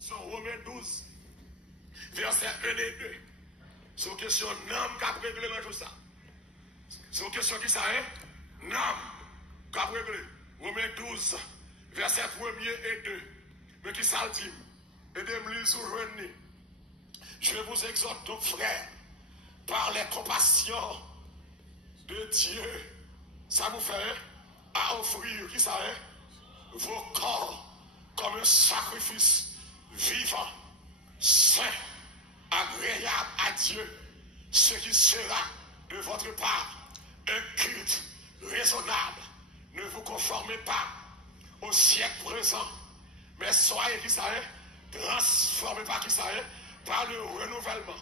Son Romains 12, verset 1 et 2. C'est une question d'homme qui a réglé dans tout ça. C'est une question qui ça est? Nam qui a réglé. Romains 12, verset 1 et 2. Mais qui ça dit? Aidez-moi sur le. Je vous exhorte donc, frères, par les compassions de Dieu, ça vous fait à offrir, qui ça est? Vos corps comme un sacrifice vivant, saint, agréable à Dieu, ce qui sera de votre part un culte raisonnable. Ne vous conformez pas au siècle présent, mais soyez, qui ça est, transformez pas, qui ça est, par le renouvellement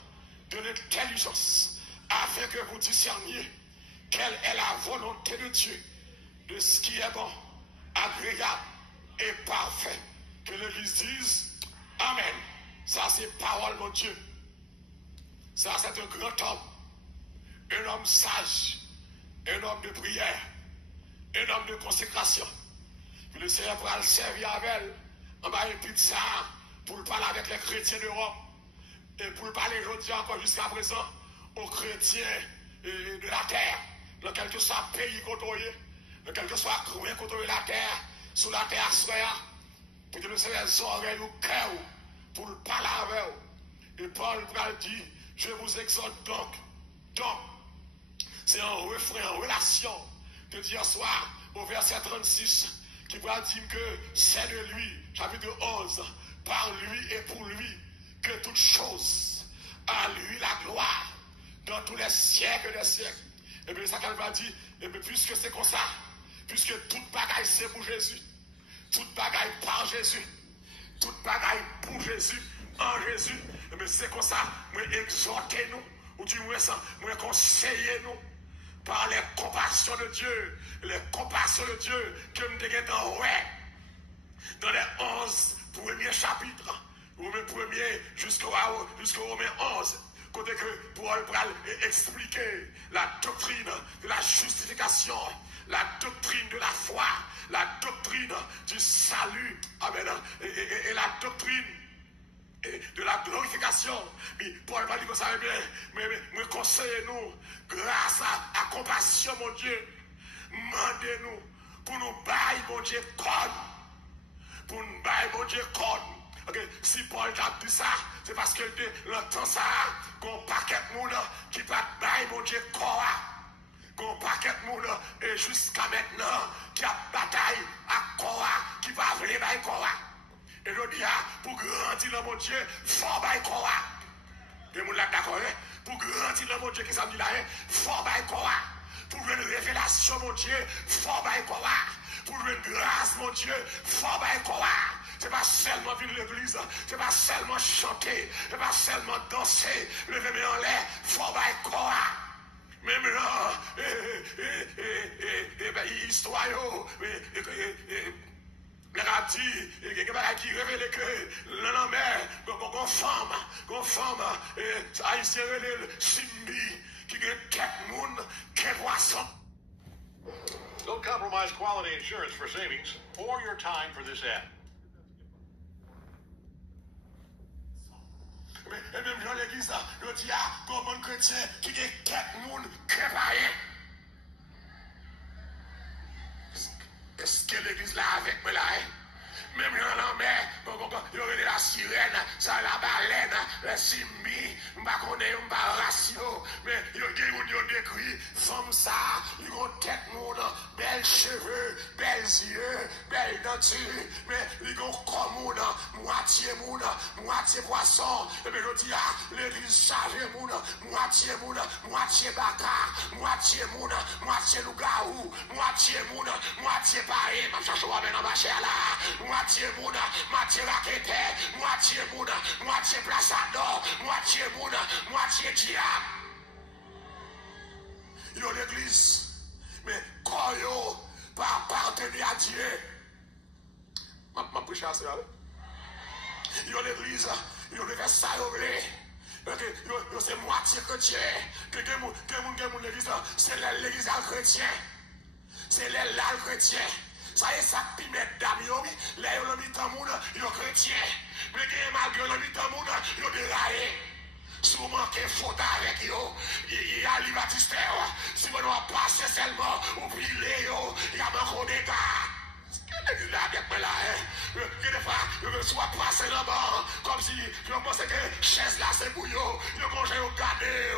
de l'intelligence, afin que vous discerniez quelle est la volonté de Dieu, de ce qui est bon, agréable et parfait. Que l'Église dise Amen. Ça, c'est parole, mon Dieu. Ça, c'est un grand homme, un homme sage, un homme de prière, un homme de consécration. Puis le Seigneur pourra le servir avec elle, en bas une pizza, pour parler avec les chrétiens d'Europe, et pour parler aujourd'hui encore jusqu'à présent aux chrétiens de la terre, dans quel que soit le pays côtoyé, dans quel que soit le coin côtoyé la terre, sous la terre soya, pour que le Seigneur les oreilles au cœur, pour le parler avec eux. Et Paul dit, je vous exhorte donc, c'est un refrain, en relation, de dire soir, au verset 36, qui va dire que c'est de lui, chapitre 11, par lui et pour lui, que toute chose, à lui la gloire, dans tous les siècles des siècles. Et bien ça qu'elle va dire, et bien puisque c'est comme ça, puisque toute bagaille c'est pour Jésus, toute bagaille par Jésus, toute bagaille pour Jésus, en Jésus, et bien c'est comme ça, moi exhortez nous, ou du moins ça, moi conseillez nous, par les compassions de Dieu, les compassions de Dieu, que nous déguetons, ouais, dans les 11 premiers chapitres, Romains 1er jusqu'au Romains 11, côté que Paul va expliquer la doctrine de la justification, la doctrine de la foi, la doctrine du salut, amen, et la doctrine de la glorification. Mais Paul va dire que ça, mais conseillez-nous, grâce à la compassion, mon Dieu, demandez-nous pour nous bailler, mon Dieu, code, pour nous bailler, mon Dieu, code. Okay. Si Paul a dit ça, c'est parce que l'entend ça, qu'on paquet de monde qui va bailler, mon Dieu, corps, qu'on paquet de monde, et jusqu'à maintenant, qui a bataille à corps, qui va venir bailler corps. Et je dis, pour grandir dans mon Dieu, fort bailler corps. Et vous l'êtes d'accord, pour grandir dans mon Dieu, qui s'en dit là, fort bailler corps. Pour une révélation, mon Dieu, fort bailler corps. Pour une grâce, mon Dieu, fort bailler corps. C'est pas seulement venir à l'église, c'est pas seulement chanter, c'est pas seulement danser, lever mes en l'air, faut bailler quoi. Même là, histoire, les radis, qui révèle que non, mais, qu'on femme, haïtien, le simbi, qui gagne 4 monde, 4 poissons. Don't compromise quality insurance for savings or your time for this ad. Et même dans l'église, le dit, comme un chrétien qui a 4 personnes préparées. Est-ce que l'église là avec moi là? Même dans la mer, il y aurait la sirène, ça la baleine, le simbi, je ne connais pas la ratio, mais il y a des décrit, femme ça, il y a une tête monde, belles cheveux, belles yeux, belles denture, mais il y a un monde, moitié monde, moitié poisson, et bien je dis, l'église chargée monde, moitié bacard, moitié monde, moitié loup-garou, moitié monde, moitié pareil, ma cherche à dans ma chair là, moitié moun, moitié raquette, moitié moun, moitié plaçador, moitié moun, moitié diable. Yo l'église, mais quand yo pas appartenir à Dieu, ma prêche à ça. Yo l'église, yo le ça yo c'est moitié chrétien, que moun l'église, c'est l'église chrétien, c'est les chrétien. Ça y est, ça pimet d'ami, les chrétiens. Mais malgré le mi-temps, il y a des raillés. Sûrement qu'il faut avec eux. Il y a les baptistères. Si on doit passer seulement, oublier, il y a encore des gars. Là, avec moi là, des fois, je sois passé là-bas, comme si je pensais que chaise là c'est pour eux. Je mangeais au garder,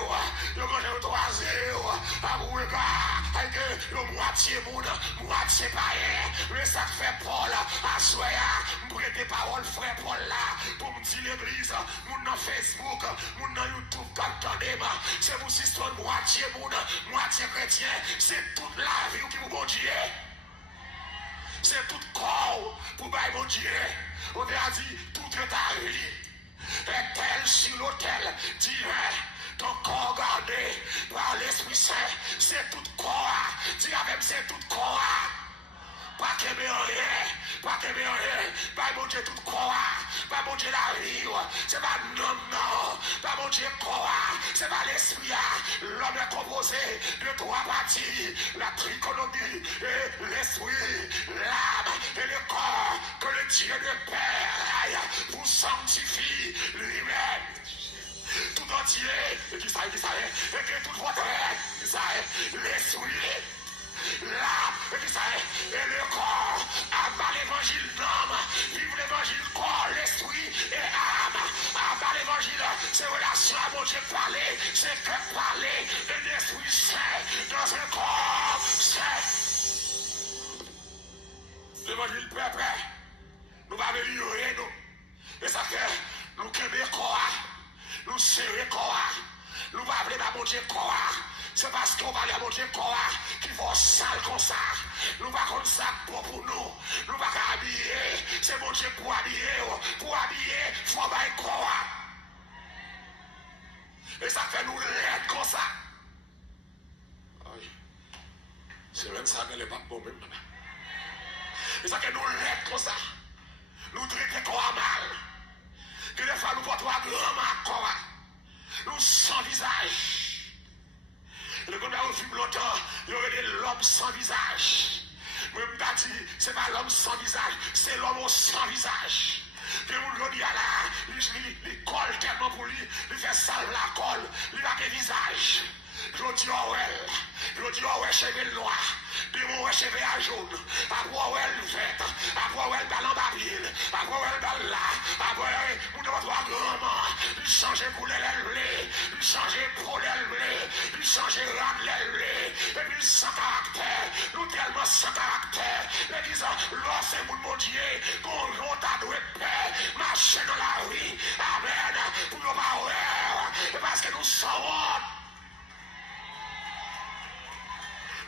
je mangeais au toiser, à vous avec le moitié monde, moitié païen. Mais ça fait Paul, à soya, me prêter parole, frère Paul là, pour me dire l'église, mon dans Facebook, mon dans YouTube, attendez-moi, c'est vous si c'est moitié monde, moitié chrétien, c'est toute la vie qui vous bon Dieu. C'est tout corps pour bailler mon Dieu. On a dit, tout est arrivé. Et tel sur l'autel, dirait, ton corps gardé par l'Esprit Saint, c'est tout corps. Dis avec c'est tout corps. Pas que rien, pas que rien, pas mon Dieu tout corps, pas mon Dieu la vie, c'est pas non, pas mon Dieu corps, c'est pas l'esprit, l'homme est composé de trois parties, la trichotomie, l'esprit, l'âme et le corps, que le Dieu de Père vous sanctifie lui-même. Tout entier, et qui ça, et que tout votre être, l'esprit, l'âme, et le corps, avant l'évangile d'homme, vive l'évangile corps, l'esprit et âme, avant l'évangile, c'est relation à mon Dieu parler, c'est que parler de l'esprit saint dans un corps saint. L'évangile peuple, nous va améliorer nous, et ça fait nous créer corps, nous serrer corps, nous va appeler à mon Dieu corps. C'est parce qu'on va aller à mon Dieu corps qu'il faut sale comme ça. Nous pas comme ça pour nous. Nous pas habiller. C'est mon Dieu pour habiller. Pour habiller, il faut avoir corps. Et ça fait nous l'aide comme ça. C'est même ça que les papes bon même. Et ça fait nous l'aide comme ça. Nous traitons corps mal. Que des fois nous portons un grand corps. Nous sans visage. Le gars au film longtemps, il y aurait des l'homme sans visage. Moi, je me dis, c'est pas l'homme sans visage, c'est l'homme sans visage. Puis, on dit à la, il colle tellement pour lui, il fait sale la colle, il a des visages. Je dis, oh ouais, cheveux noirs. Puis mon cheveux à jaune, après elle verte, après elle dans l'ambabile, après elle dans là, après elle, mon doit grand, il changeait pour l'élever, il changeait pour l'élever, il changeait rame l'élever, et puis sans caractère, nous tellement sans caractère, les disant, l'or c'est mon Dieu, qu'on t'a doué paix, marcher dans la rue, amen, pour nous pas parce que nous sommes.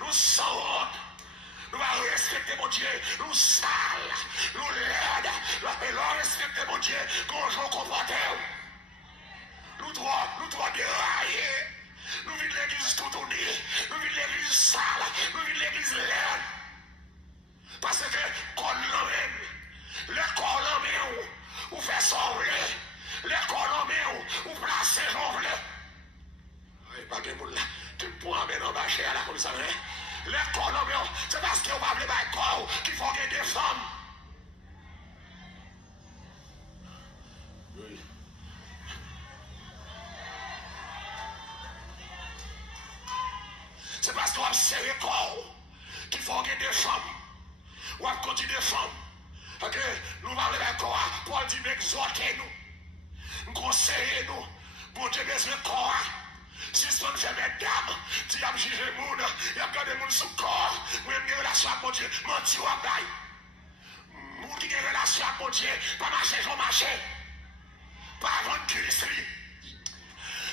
Nous sommes, nous allons respecter mon Dieu, nous sales, nous laides, et nous respecter mon Dieu, quand je comporte. Nous devons dérailler, nous vivons l'église tout unie, nous vivons l'église sale, nous vivons l'église laide. Parce que, quand nous même, les corps l'emmènent, ou fait sauver, les corps l'emmènent, ou placer l'ombre. Pas de monde là. Tu peux amener en bas chez la comme ça, hein? Les corps, c'est parce qu'on va appeler les corps qu'il faut gagner des femmes. Oui. C'est parce qu'on va serrer les corps qu'il faut gagner des femmes. On va continuer des femmes. Ok? Nous allons appeler les corps pour dire exhortez-nous. Conseillez-nous. Bon Dieu, besoin de corps. Si son fait mesdames, tu as jugé le monde, il a gardé le monde sous corps, moi j'ai une relation avec mon Dieu, menti ou abaye. Moun qui a une relation avec mon Dieu, pas marcher, j'en marcher. Pas vendre culisserie.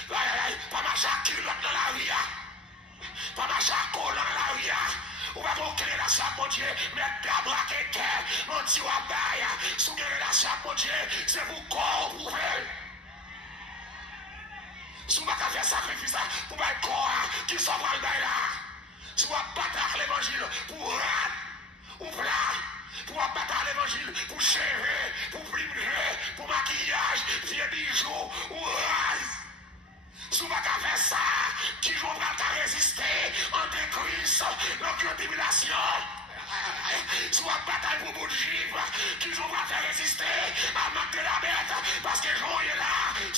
Pas marcher à culotte dans la rue. Pas marcher à col dans la rue. Ou pas mon relation avec mon Dieu, mesdames, raquettes, menti ou abaye. Si vous avez une relation avec mon Dieu, c'est vous corps pour elle. Si vous n'avez pas fait sacrifice pour un corps qui s'en va le bail là, si vous n'avez pas battre l'évangile pour rat, ou plat, pour battre l'évangile pour cheveux, pour primer, pour maquillage, vieux bijoux, ou rase. Si vous n'avez pas fait ça, qui joue pas résister en décris, dans la tribulation. Si vous n'avez pas bataille pour bout de givre, qui joue pas résister à manque de la bête,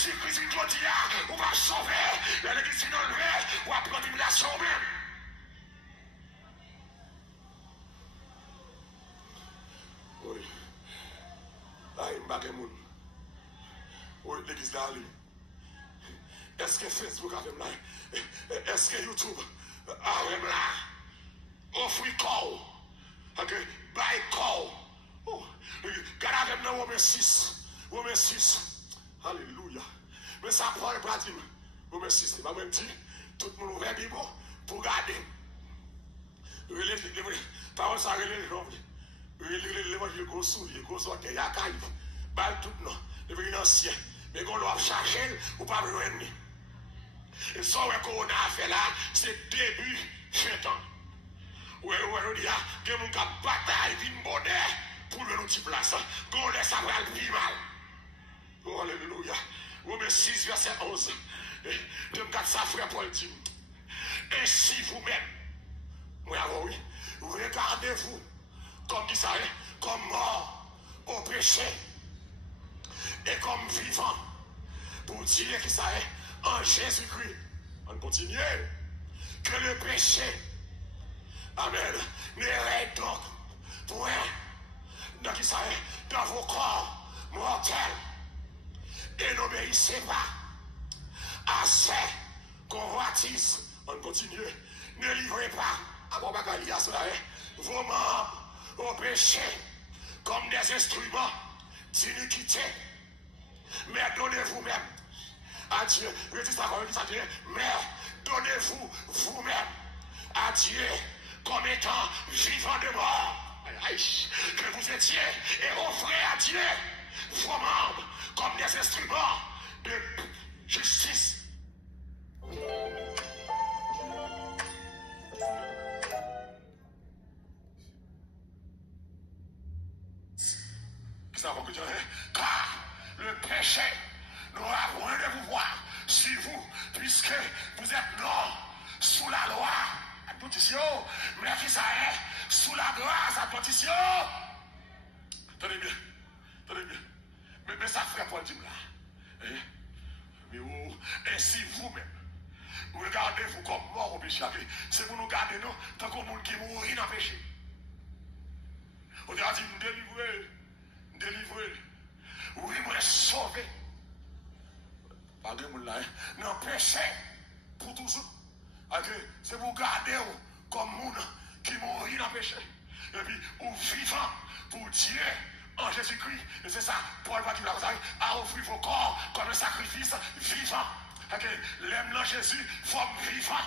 Si Christ dit, on va sauver. L'église s'est enlevée, ou à prendre tribulation même. Oui. Là, il m'a dit, oui, l'église là, est-ce que Facebook a fait là? Est-ce que YouTube a fait là? Offre call. Ok, buy call. Oh, God a fait là, Romains 6. Romains 6. Alléluia. Mais ça prend le pratique. Romains 6. Il m'a même dit, tout le monde ouvert Bible pour garder. Parole ça relève l'homme. L'évangile gros soulier, gros orteil, à caille. Bal tout non. Le ancien. Mais qu'on doit chercher ou pas le ennemi. Et ça, qu'on a fait là, c'est début fin temps. Ouais, on dit là, que mon cap bataille, vin bonnet pour le petit place. Qu'on laisse ça va le plus mal. Oh, alléluia. Romains 6, verset 11. De me ça, frère Paul dit. Ainsi vous-même, oui, regardez-vous comme qui ça est, comme mort au péché et comme vivant pour dire qui ça est en Jésus-Christ. On continue. Que le péché, amen, n'érête donc point dans qui ça est dans vos corps mortels et n'obéissez pas à ces convoitises. On continue. Ne livrez pas à mon bagage vos membres au péché comme des instruments d'iniquité. Mais donnez-vous-même à Dieu. Mais donnez-vous vous-même à Dieu comme étant vivant de mort. Que vous étiez et offrez à Dieu vos membres comme des instruments de justice. Car le péché n'aura point de pouvoir sur vous, puisque vous êtes non sous la loi. Adoption, mais qui ça est sous la grâce, adoption. Tenez bien, tenez bien. Mais ça ferait quoi dire là? Mais ainsi vous-même, regardez-vous comme mort au péché. C'est pour nous garder nous, tant qu'on monde qui mourit dans le péché. On a dit, délivré. Oui, moi, sauvé. Pas de monde là, non, péché pour toujours. C'est pour garder comme monde qui mourit dans le péché. Et puis, ou vivant pour Dieu en Jésus-Christ. Et c'est ça, Paul va dire à offrir vos corps comme un sacrifice vivant. L'aime dans Jésus, forme vivant.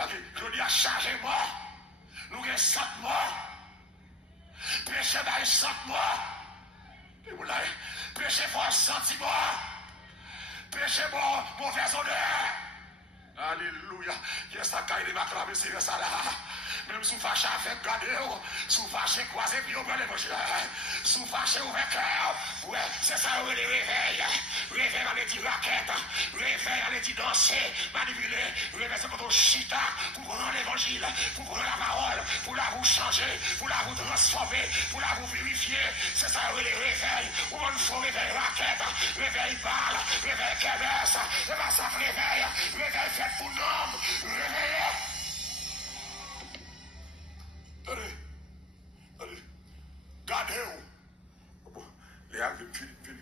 Je dis à charger mort. Nous avons 7 morts. Péché dans 7 morts. Péché pour un sentiment. Péché pour mauvaise odeur. Alléluia. Yes, ça caille de ma clame, c'est ça là. Même sous fâché avec gardé, sous fâché croisé, puis on prend l'évangile. Sous fâché ouvert cœur. Ouais, c'est ça, on les réveille. Réveille, on les dit raquette. Réveille, on les dit danser, manipuler. Réveille, c'est quand on chita pour prendre l'évangile, pour prendre la parole, pour la vous changer, pour la vous transformer, pour la vous purifier. C'est ça, on les réveille. Ou on faut réveil raquette, réveil balle, réveil québécois. C'est pas ça, réveil. Réveil fait pour l'homme. Réveillez. Allez, gardez-vous. Les âmes, fini.